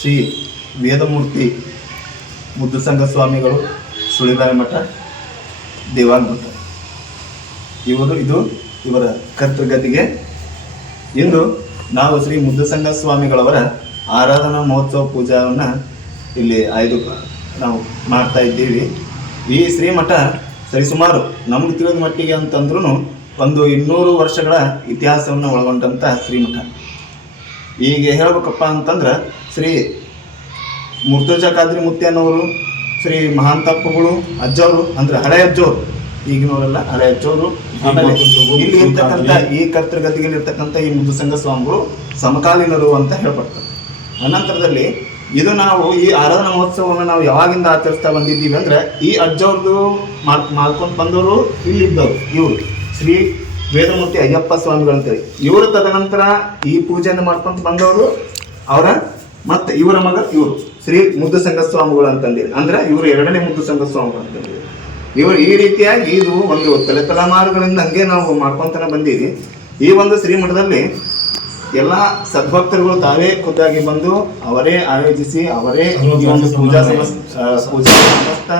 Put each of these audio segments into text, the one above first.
ಶ್ರೀ ವೇದಮೂರ್ತಿ ಮುದ್ದುಸಂಗ ಸ್ವಾಮಿಗಳು ಸುಳಿದಾಯ ಮಠ ದೇವಾಂಗ ಮಠ ಇದು ಇವರ ಕರ್ತೃಗತಿಗೆ. ಇಂದು ನಾವು ಶ್ರೀ ಮುದ್ದುಸಂಗ ಸ್ವಾಮಿಗಳವರ ಆರಾಧನಾ ಮಹೋತ್ಸವ ಪೂಜಾವನ್ನು ಇಲ್ಲಿ ನಾವು ಮಾಡ್ತಾ ಇದ್ದೀವಿ. ಈ ಶ್ರೀಮಠ ಸರಿಸುಮಾರು ನಮ್ಗೆ ತಿಳಿದ ಮಟ್ಟಿಗೆ ಅಂತಂದ್ರೂ ಒಂದು 200 ವರ್ಷಗಳ ಇತಿಹಾಸವನ್ನು ಒಳಗೊಂಡಂಥ ಶ್ರೀಮಠ. ಈಗ ಹೇಳ್ಬೇಕಪ್ಪ ಅಂತಂದ್ರೆ ಶ್ರೀ ಮುರ್ತುಜ ಖಾದ್ರಿ ಮುತ್ಯನವರು, ಶ್ರೀ ಮಹಾಂತಪ್ಪಗಳು ಅಜ್ಜವರು ಅಂದ್ರೆ ಹಳೆ ಅಜ್ಜವರು, ಈಗಿನವರೆಲ್ಲ ಹಳೆ ಅಜ್ಜವರು. ಆಮೇಲೆ ಇಲ್ಲಿ ಇರ್ತಕ್ಕಂಥ ಈ ಕರ್ತೃಗತಿಗಳಿರ್ತಕ್ಕಂಥ ಈ ಮುದ್ದುಸಂಗ ಸ್ವಾಮಿಗಳು ಸಮಕಾಲೀನರು ಅಂತ ಹೇಳ್ಬರ್ತಾರೆ. ಅನಂತರದಲ್ಲಿ ಇದು ನಾವು ಈ ಆರಾಧನಾ ಮಹೋತ್ಸವವನ್ನು ನಾವು ಯಾವಾಗಿಂದ ಆಚರಿಸ್ತಾ ಬಂದಿದ್ದೀವಿ ಅಂದರೆ ಈ ಅಜ್ಜವ್ರದ್ದು ಮಾಡ್ಕೊಂಡು ಬಂದವರು ಇಲ್ಲಿದ್ದವರು. ಇವರು ಶ್ರೀ ವೇದಮೂರ್ತಿ ಅಯ್ಯಪ್ಪ ಸ್ವಾಮಿಗಳು ಅಂತೇಳಿ ಇವರು. ತದನಂತರ ಈ ಪೂಜೆಯನ್ನು ಮಾಡ್ಕೊಂಡು ಬಂದವರು ಅವರ ಮತ್ತೆ ಇವರ ಮಗ ಇವರು ಶ್ರೀ ಮುದ್ದುಸಂಗ ಸ್ವಾಮಿಗಳು ಅಂತಂದಿರಿ. ಅಂದ್ರೆ ಇವರು 2ನೇ ಮುದ್ದುಸಂಗ ಸ್ವಾಮಿಗಳು ಅಂತಂದಿರಿ. ಇವರು ಈ ರೀತಿಯಾಗಿ ಇದು ಒಂದು ತಲೆಮಾರುಗಳಿಂದ ಹಂಗೆ ನಾವು ಮಾಡ್ಕೊಂತಾನೆ ಬಂದೀವಿ. ಈ ಒಂದು ಶ್ರೀಮಠದಲ್ಲಿ ಎಲ್ಲ ಸದ್ಭಕ್ತರುಗಳು ತಾವೇ ಖುದ್ದಾಗಿ ಬಂದು ಅವರೇ ಆಯೋಜಿಸಿ ಅವರೇ ಈ ಒಂದು ಪೂಜಾ ಸಮಸ್ತ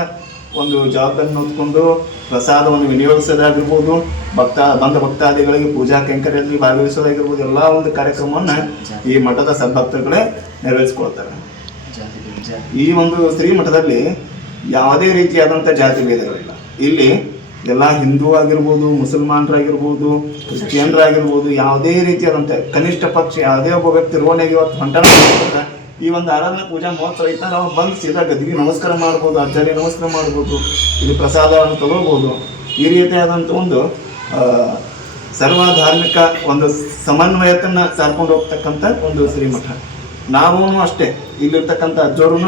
ಒಂದು ಜವಾಬ್ದಾರಿಯನ್ನು ಹೊತ್ಕೊಂಡು ಪ್ರಸಾದವನ್ನು ವಿನಿಯೋಗಿಸೋದಾಗಿರ್ಬೋದು, ಭಕ್ತಾದಿಗಳಿಗೆ ಪೂಜಾ ಕೈಂಕರ್ಯದಲ್ಲಿ ಭಾಗವಹಿಸೋದಾಗಿರ್ಬೋದು, ಎಲ್ಲ ಒಂದು ಕಾರ್ಯಕ್ರಮವನ್ನು ಈ ಮಠದ ಸದ್ಭಕ್ತರುಗಳೇ ನೆರವೇರಿಸ್ಕೊಳ್ತಾರೆ. ಈ ಒಂದು ಶ್ರೀಮಠದಲ್ಲಿ ಯಾವುದೇ ರೀತಿಯಾದಂಥ ಜಾತಿ ಭೇದಗಳಿಲ್ಲ. ಇಲ್ಲಿ ಎಲ್ಲ ಹಿಂದೂ ಆಗಿರ್ಬೋದು, ಮುಸಲ್ಮಾನರಾಗಿರ್ಬೋದು, ಕ್ರಿಶ್ಚಿಯನ್ರಾಗಿರ್ಬೋದು, ಯಾವುದೇ ರೀತಿಯಾದಂಥ ಕನಿಷ್ಠ ಪಕ್ಷ ಯಾವುದೇ ಒಬ್ಬ ವ್ಯಕ್ತಿ ರೋಣಿಗೆ ಇವತ್ತು ಹೊಂಟಾಣ ಈ ಒಂದು ಆರಾಧನಾ ಪೂಜಾ ಮಹೋತ್ಸವ ಇತ್ತ ನಾವು ಬಂದು ಸೀದಾ ಗದಿಗೆ ನಮಸ್ಕಾರ ಮಾಡ್ಬೋದು, ಅಜ್ಜರಿಗೆ ನಮಸ್ಕಾರ ಮಾಡ್ಬೋದು, ಇಲ್ಲಿ ಪ್ರಸಾದವನ್ನು ತಗೋಬೋದು. ಈ ರೀತಿಯಾದಂಥ ಒಂದು ಸರ್ವ ಧಾರ್ಮಿಕ ಒಂದು ಸಮನ್ವಯತೆಯನ್ನು ಸಾರ್ಕೊಂಡು ಹೋಗ್ತಕ್ಕಂಥ ಒಂದು ಶ್ರೀಮಠ. ನಾವು ಅಷ್ಟೇ ಇಲ್ಲಿರ್ತಕ್ಕಂಥ ಅಜ್ಜವರು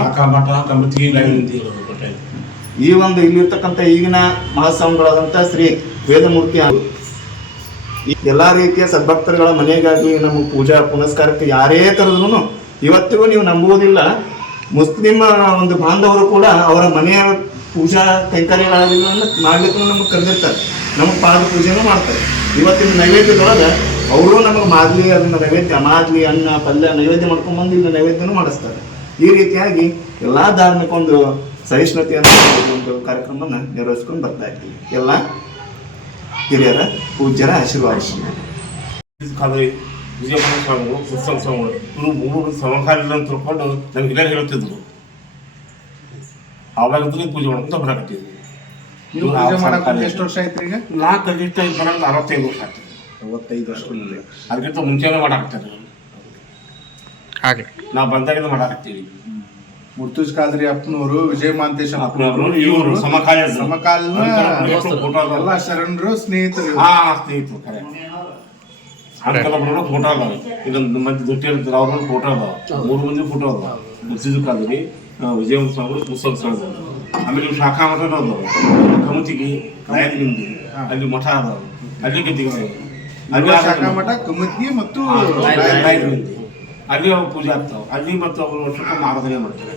ಈ ಒಂದು ಇಲ್ಲಿರ್ತಕ್ಕಂಥ ಈಗಿನ ಮಹಾಸ್ವಾಮಿಗಳಾದಂಥ ಶ್ರೀ ವೇದಮೂರ್ತಿ ಎಲ್ಲ ರೀತಿಯ ಸದ್ಭಕ್ತರುಗಳ ಮನೆಗಾಗಿ ನಮ್ಮ ಪೂಜಾ ಪುನಸ್ಕಾರಕ್ಕೆ ಯಾರೇ ಕರೆದ್ರೂ ಇವತ್ತಿಗೂ ನೀವು ನಂಬುವುದಿಲ್ಲ, ಮುಸ್ಲಿಂ ಒಂದು ಬಾಂಧವರು ಕೂಡ ಅವರ ಮನೆಯ ಪೂಜಾ ಕೈಂಕರ್ಯಗಳನ್ನು ಮಾಡ್ಲಿಕ್ಕೂ ನಮಗೆ ಕರೆದಿರ್ತಾರೆ, ನಮಗೆ ಪಾದ ಪೂಜೆನೂ ಮಾಡ್ತಾರೆ. ಇವತ್ತಿನ ನೈವೇದ್ಯದೊಳಗೆ ಅವರು ನಮಗೆ ಮಾದಲಿ ಅದನ್ನ ನೈವೇದ್ಯ ಮಾದಲಿ ಅನ್ನ ಪಲ್ಯ ನೈವೇದ್ಯ ಮಾಡ್ಕೊಂಡ್ಬಂದು ಇಲ್ಲಿ ನೈವೇದ್ಯನೂ ಮಾಡಿಸ್ತಾರೆ. ಈ ರೀತಿಯಾಗಿ ಎಲ್ಲ ಧಾರ್ಮಿಕ ಒಂದು ಸಹಿಷ್ಣುತೆಯನ್ನು ಒಂದು ಕಾರ್ಯಕ್ರಮವನ್ನು ನಿರ್ವಹಿಸ್ಕೊಂಡು ಬರ್ತಾ ಇದ್ದೀವಿ. ಎಲ್ಲ ಹಿರಿಯರ ಪೂಜ್ಯರ ಆಶೀರ್ವಾದ. ವಿಜಯಪುರ ಸ್ವಾಮಿಗಳು, ಮುತ್ಸಂಗ ಸ್ವಾಮಿಗಳು ಇವರು 3 ಸಮಕಾಲೀನ ಅಂತ ತಿಳ್ಕೊಂಡು ನಮ್ಗೆ ಹಿರಿಯರು ಹೇಳ್ತಿದ್ರು. ಆವಾಗಿಂದಲೇ ಪೂಜೆ ಮಾಡ್ಕೊಂತ ಬರಕತ್ತಿದ್ವಿ. ಎಷ್ಟು ವರ್ಷ ಆಯ್ತು ಈಗ? ನಾ ಕನಿಷ್ಠ 65 ವರ್ಷ ಆಗ್ತದೆ. 65 ವರ್ಷದಲ್ಲಿ ಅದಕ್ಕಿಂತ ಮುಂಚೆನೇ ಮಾಡಾಕ್ತಾರೆ. ಹಾಗೆ ನಾವು ಬಂದಾಗಿಂದ ಮಾಡಾಕತ್ತೀವಿ. ಮುರ್ತುಜ್ ಖಾದ್ರಿ ಅಪ್ಪನವರು, ವಿಜಯ ಮಾಂತೇಶ ಅಪ್ಪನವರು ಇವರು ಸಮಕಾಲೀನ ಎಲ್ಲ ಶರಣರು ಸ್ನೇಹಿತರು. ಸ್ನೇಹಿತರು ಖರೆ ಅಂಕಲಬ್ರು ಫೋಟೋ ಅದಾವೆ. ಇದೊಂದು ಮಂದಿ ದೊಡ್ಡ ಇರ್ತಾರೆ, ಅವ್ರ ಫೋಟೋ ಅದಾವ. 3 ಮಂದಿ ಫೋಟೋ ಅದಾವ. ಮುರ್ತಿಜ್ ಖಾದ್ರಿ, ವಿಜಯ ಸ್ವಾಮಿಗಳು, ಮುತ್ಸಂಗ ಸ್ವಾಮಿಗಳು. ಆಮೇಲೆ ಇವು ಶಾಖಾ ಮಠ ಅದಾವ. ಕಮತಿಗಿ ರಾಯನಗಿಂದಿ ಅಲ್ಲಿ ಮಠ ಅದಾವ. ಅಲ್ಲಿ ಗದ್ದಿಗೆ ಅಲ್ಲಿ ಶಾಖಾ ಮಠ, ಕಮತಿಗಿ ಮತ್ತು ಅಲ್ಲಿ ಅವು ಪೂಜೆ ಆಗ್ತಾವ. ಅಲ್ಲಿ ಮತ್ತು ಅವರು ವರ್ಷಕ್ಕೆ ಆರಾಧನೆ ಮಾಡ್ತಾರೆ.